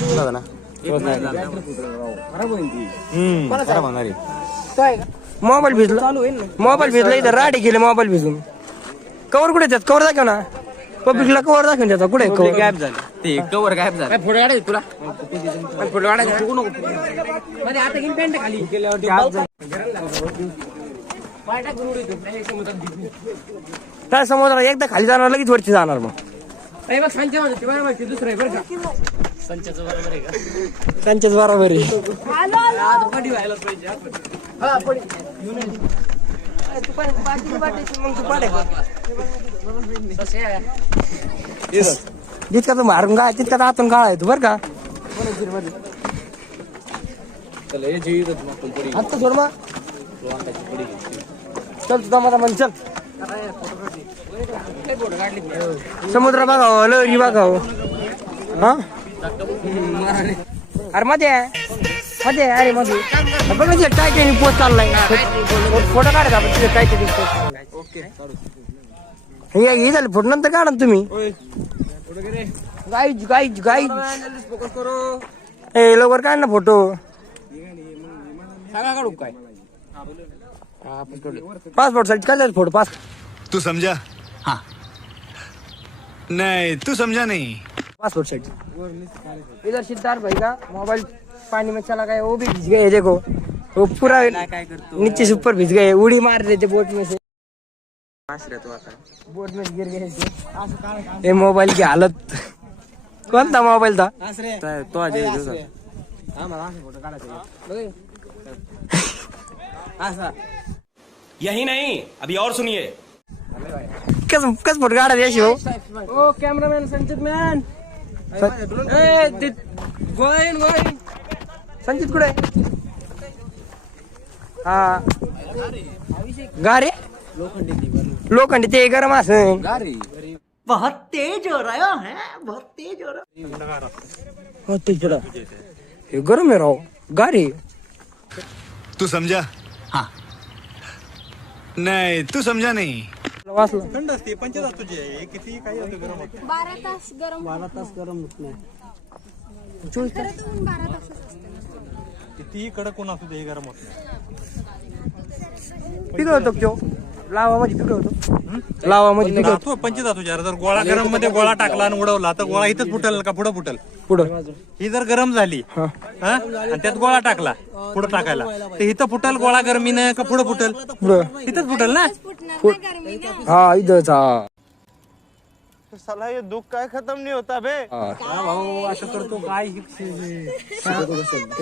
ना खराब होणार आहे. मोबाईल भिजला इथं राडे गेले मोबाईल भिजून. कवर कुठे त्यात कवर दाखव ना पब्लिकला कवर दाखवून त्याचा कुठे कवर गायब झालं ते कवर गायब झालं. फोटो काढायचे तुला फोटो काय समुद्रात एकदा खाली जाणार लगेच वरती जाणार मग दुसरं आहे बरं का संचाचं बरोबर आहे जितका तू मारून काय तितका तर आतून काळ आहे तू बरं का आता सोड मग चल तुझा माझा मन चल समुद्र बघाव लहरी बघाव हा अरे मध्ये अरे मध्ये बघ ना टायटॅनिक पोस्ट चाललाय फोटो काढायचा आपण तिथे टायटॅनिक पोस्ट हे झालं फोटो नंतर काढा तुम्ही गाई ए लवकर काढ ना फोटो सांगा काढू काय पासपोर्ट साईज काय फोटो पास तू समझा हाँ नहीं तू समझा नहीं पासपोर्ट साइज इधर सिद्धार्थ भाई का मोबाइल पानी में चला गया वो भी भिज गए देखो वो पूरा नीचे से ऊपर भिज गए उड़ी मार रहे थे बोट में से बोट में गिर गए थे ये मोबाइल की हालत कौन था मोबाइल था तो यही नहीं अभी और सुनिए कस फोटो काढा द्यायची हो ओ कॅमेरामॅन संचित मॅन गोईन संचित कुठे हा गारे लोखंडी ते गरम असेल बहुत तेज हो रहा है हे गरम आहे राव गारे तू समझा हाँ नहीं तू समझा नहीं वाचलं थंड असते पंचधातूची आहे किती काही होतं गरम होतं 12 तास गरम होत नाही 24 तास 12 तास कितीही कडक ऊन असू दे हे गरम होत नाही. पिकवतो तो लावामध्ये पिकवतो लावामध्ये पिकवतो धातू पंचधातूची आहे. जर गोळा गरम मध्ये गोळा टाकला आणि उडवला तर गोळा इथंच फुटल का पुढं फुटल पुढं ही जर गरम झाली हा आणि त्यात गोळा टाकला पुढं टाकायला तर इथं फुटल गोळा गरमीनं का पुढं फुटल पुढं इथंच फुटल ना. हा इथंच हा साला ये दुख काय खत्म नहीं होता बे. भाऊ असं करतो काय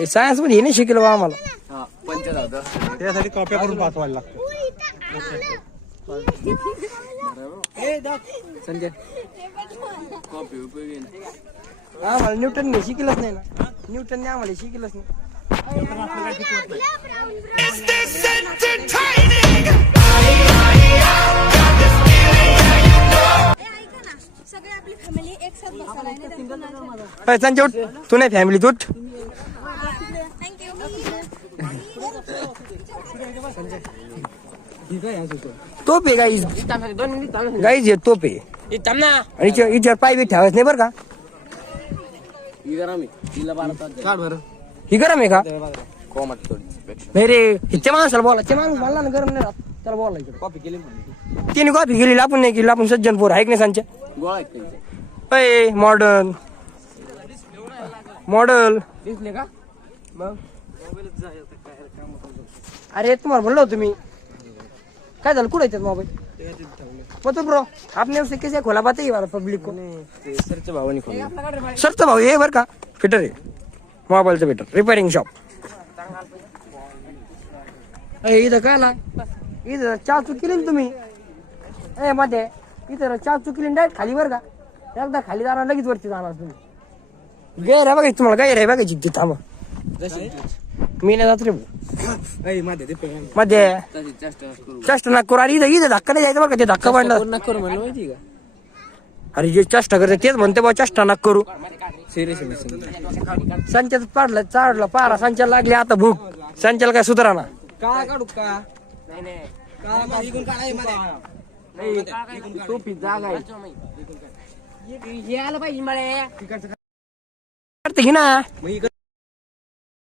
सायन्स मध्ये हे नाही शिकलं बा आम्हाला त्यासाठी कॉप्या करून पाठवायला लागतं. संजय आम्हाला न्यूटन ने शिकलंच नाही ना न्यूटन ने आम्हाला शिकलंच नाही सगळे आपली फॅमिली एक साथ बसायला संजय उठ तू नाही फॅमिली तू उठ. तोप आहे गाईज गाईज आहे तोप आहे आणि हिच्यावर पाय बी ठेवायच नाही बरं का ही गरम आहे का नाही रे हिच्या माणसाला बोला ते माणूस बोलला ना गरम नाही राहत त्याला बोला कॉफी केली तिने कॉफी केली आपण नाही केली आपण सज्जनपूर आहे की नाही सांच्या मॉडल दिसले का अरे तुम्हाला म्हणलो तुम्ही काय झालं कुठे येतात मोबाईल मग तो ब्रो आपने उससे कैसे खोला पाते ही पब्लिक को सरचा भाऊ हे बरं का फिटर आहे मोबाईलचं फिटर रिपेअरिंग शॉप इथं काय ना इथं चहा चुकीली ना तुम्ही ए मध्ये इथं चहा चुकीली डायरेक्ट खाली बरं का एकदा खाली जाणार लगेच वरती जाणार तुम्ही गैर आहे बघायची तुम्हाला गैर आहे बघायची ते थांबा मी नाही जात रे मध्ये चेष्टा नाक करू अरे इथं इथं धक्का नाही जायचं बघा ते धक्का पडला अरे जे चेष्टा करते तेच म्हणते बा चेष्टा नाक करू संचाच पाडला चाडला पारा संचाला लागली आता भूक संचाला काय सुधारा ना काय काढू का टोपी जागा करते की ना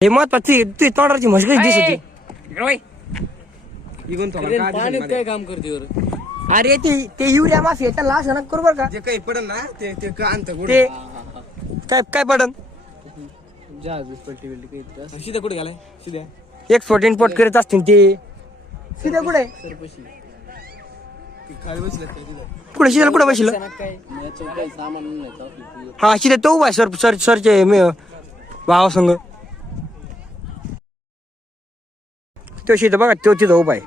हे महत्वाची तुझी तोंडाची मशगरी दिस होती काय काम करते अरे ते युरिया माफी आहे त्याला असं नका करू बरं का जे काही पडन ना ते आणतं ते काय पडन सीधा कुठे गेलाय सीधा एक्सपोर्ट इम्पोर्ट करत असतील ते सीधा कुठे कुठे शिदा कुठे बसलं हा शिदा तो उभा सरचे भावा संघ तो शिदा बघा तो तिथं उभा आहे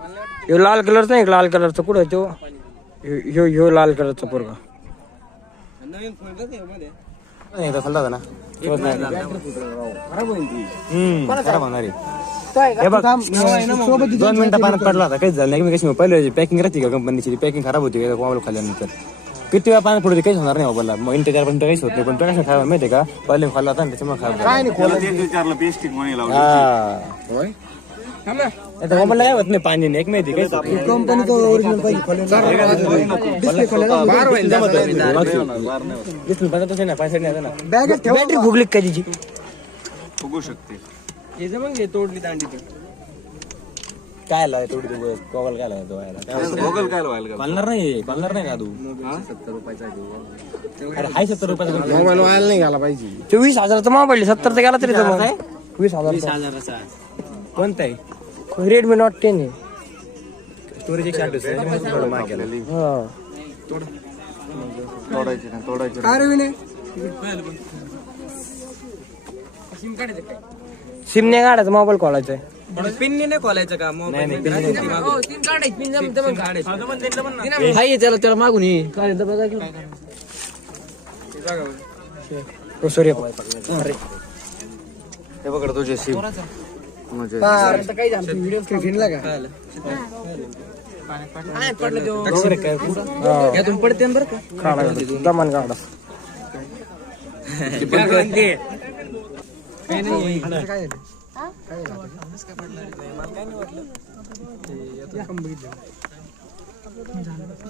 ह्यो लाल कलरचा नाही लाल कलरचा कुठं तो ह्यो लाल कलरचा पोरगा दोन मिनिटं पाण्यात पडला होता काहीच झालं नाही मी कशी पहिले पॅकिंग राहते का कंपनीची पॅकिंग खराब होती का मोबाईल खाल्ल्यानंतर किती वेळा पाण्यात पडते काहीच होणार नाही मोबाईलला मग इंटर पण काहीच होत नाही पण तो कशा खराब माहिती का पहिले खाल्ला होता त्याच्यामुळे खराब आता मोबाईलला काय होत नाही पाणी एक माहिती काय बॅटरी फुगली काय तिची फुगू शकते तोडली दांडी काय लावाय थोडी गॉगल काय लावाय गोगल काय व्हायला पालणार नाही का तू अरे हाय 70 रुपयाचा मोबाईल व्हायला नाही घाला पाहिजे 24,000चा मोबाईल 70 गेला तरी 20,000 कोणता आहे रेडमी नोट 10 आहे स्टोरेज 128 थोडं महाग गेलं तोडायचे सिम नाही काढायचं मोबाईल खोलायचा पिनने नाही खोलायचं का त्याला मागून सॉरी हे बघ तुझे सिम म्हणजे यातून पडते बरं का दमान काढा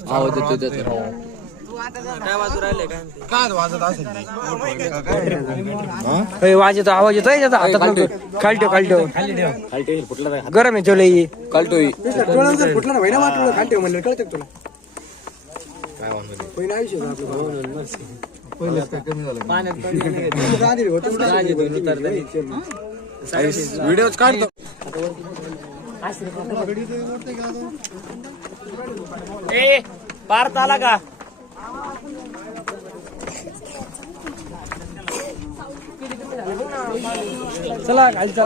आवाज येतो काय वाजू राहिले काय वाजत असेल आवाज येतोय त्याचा हातात खालटो गरम आहे तो लई कालतोय फुटला ना भाई ना वाटलं खालटो म्हणलं कळतं तुला व्हिडिओ काढतो पार्थ आला का चला खाली चला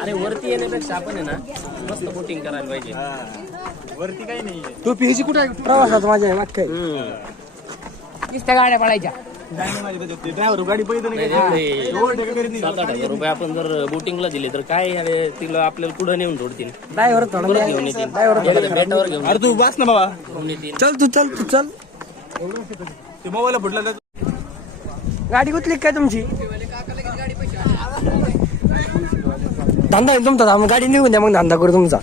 अरे वरती येण्यापेक्षा आपण आहे ना मस्त बोटिंग करायला पाहिजे वरती काही नाही तू पीएची कुठे प्रवासात माझ्या माग काय नुसत्या गाड्या पडायच्या ड्रायव्हर गाडी पहिली नाही 7-8 रुपये आपण जर बोटिंगला दिले तर काय अरे तिला आपल्याला पुढे नेऊन सोडतील ड्रायव्हर घेऊन येतील बेटावर घेऊन अरे तू बस ना बाबा चल ते मोबाईलला फुटला गाडी कुठली काय तुमची धंदा आहे तुमचा मग गाडी निघून द्या मग धंदा करू तुमचा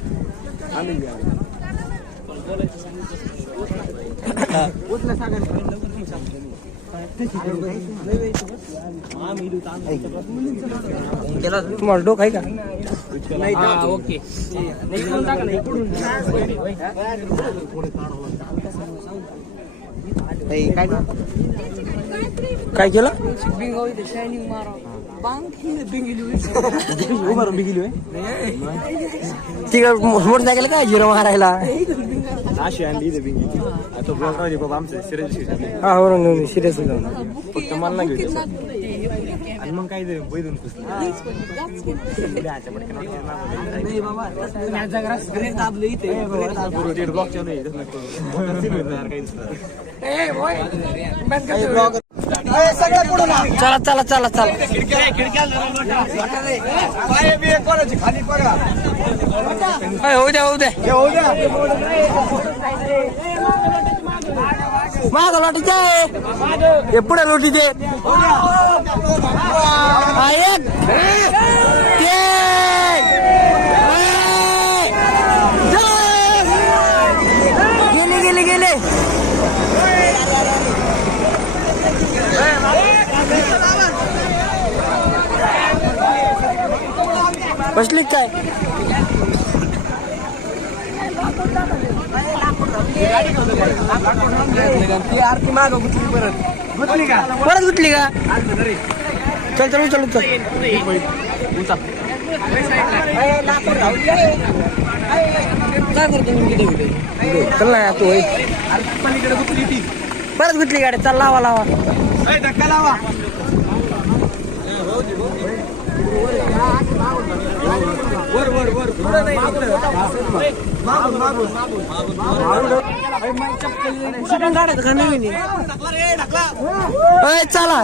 तुम्हाला डोक आहे का ओके काय केलं ती मोटरसायकल काय झिरो मारायला अशी आणली इथे बिंगी आता ब्लॉक राहिली बाबा आमचं सिरियस हा हो सिरियस फक्त मला नाही घेऊ आणि मग काय ते बैदून ब्लॉक चला होऊ द्या माझा लोटी दे पुढे लोटी दे एक बसली काय आरती माग गुतली का परत गुतली का चल चल चल चल काय करतो चल ना तू परत गुतली गाडी चल लावा लावा धक्का लावा वर वर वर चला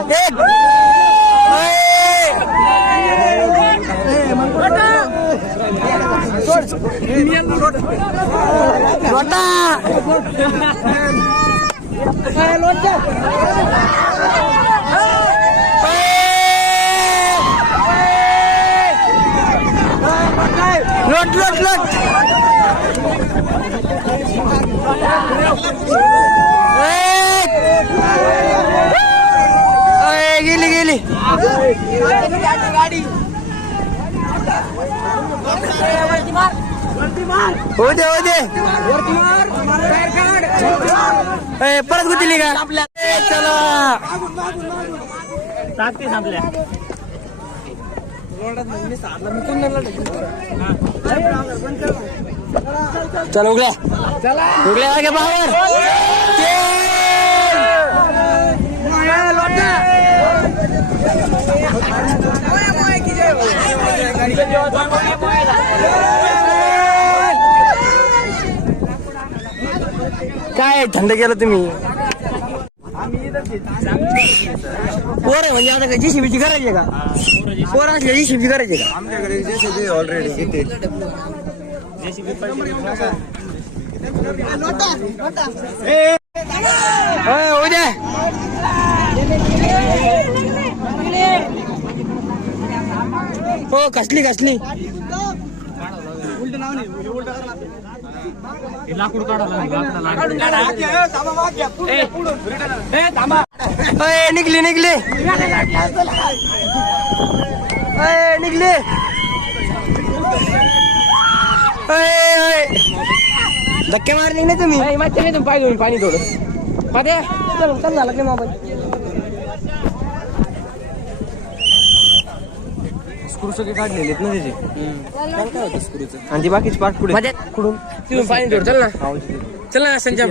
लोट लोट लोट गेली गेली हो दे हो दे परत गुतली का चला संपल्या चल उगल्या उगल्या आगे बाहेर काय थंड केलं तुम्ही पोर आहे म्हणजे आता जीसीबीची गरज आहे का पोर असल्या जीसीबी गरज आहे का आमच्याकडे जेसीबी ऑलरेडी किती उद्या हो कसली कसली लाकूड काढा निघली निघली निघली धक्के मारले नाही तुम्ही मागच्या नाही तुम्ही पाय धुवून पाणी थोडं मध्ये चल चल झालं की मोबाईल स्क्रू सगळे काढलेले आहेत ना त्याचे काय होतं स्क्रूचं आणि ती बाकीची पाठ पुढे मध्ये कुठून तिथून पाणी थोडं चल ना चल ना संजय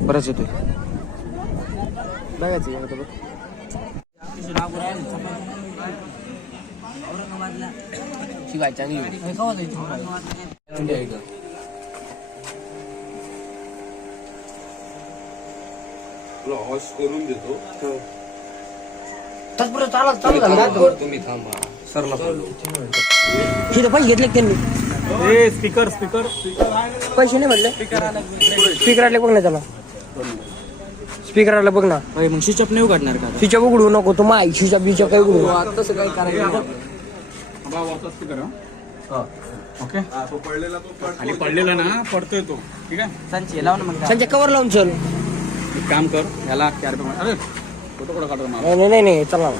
बरंच येतोय बघायचं बघ शिवाय चांगली तत्पुरं चालत चालू झालं तुम्ही थांबा सरला तिथे पैसे घेतले त्यांनी स्पीकर स्पीकर पैसे नाही म्हटले स्पीकर आले बघ ना त्याला स्पीकर आला बघ ना मग शिचप नाही उघडणार का शिचप उघडू नको तू माय शिचप बिचप काही उघडू तसं काही करायचं ओके आणि पडलेला ना पडतोय तो ठीक आहे संची लाव ना मग संजय कवर लावून चल एक काम कर याला 4 रुपये अरे फोटो काढतो नाही नाही चला